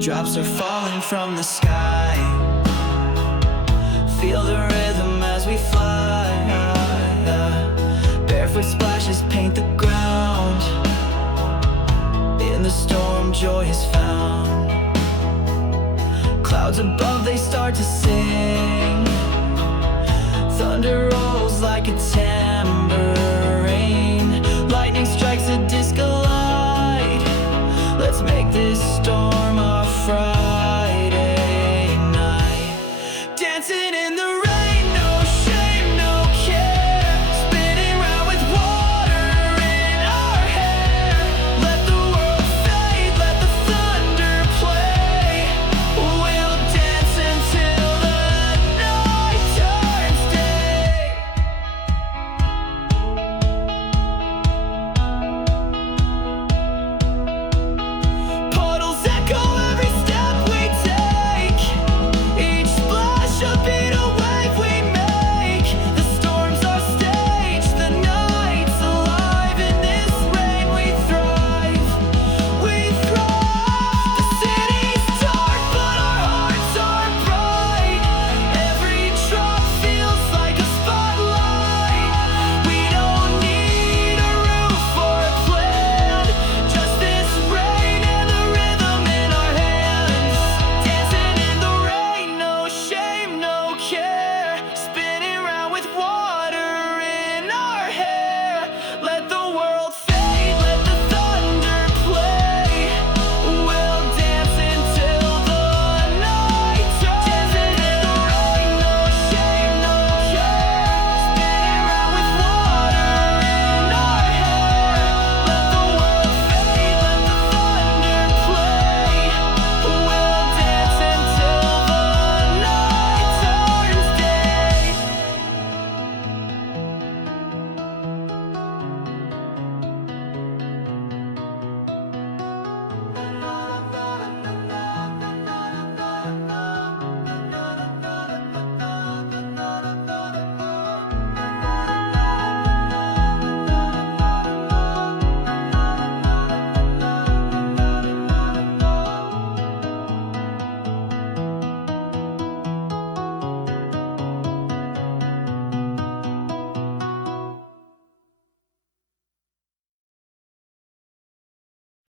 Drops are falling from the sky. Feel the rhythm as we fly. Barefoot splashes paint the ground. In the storm, joy is found. Clouds above, they start to sing. Thunder rolls like a tempest.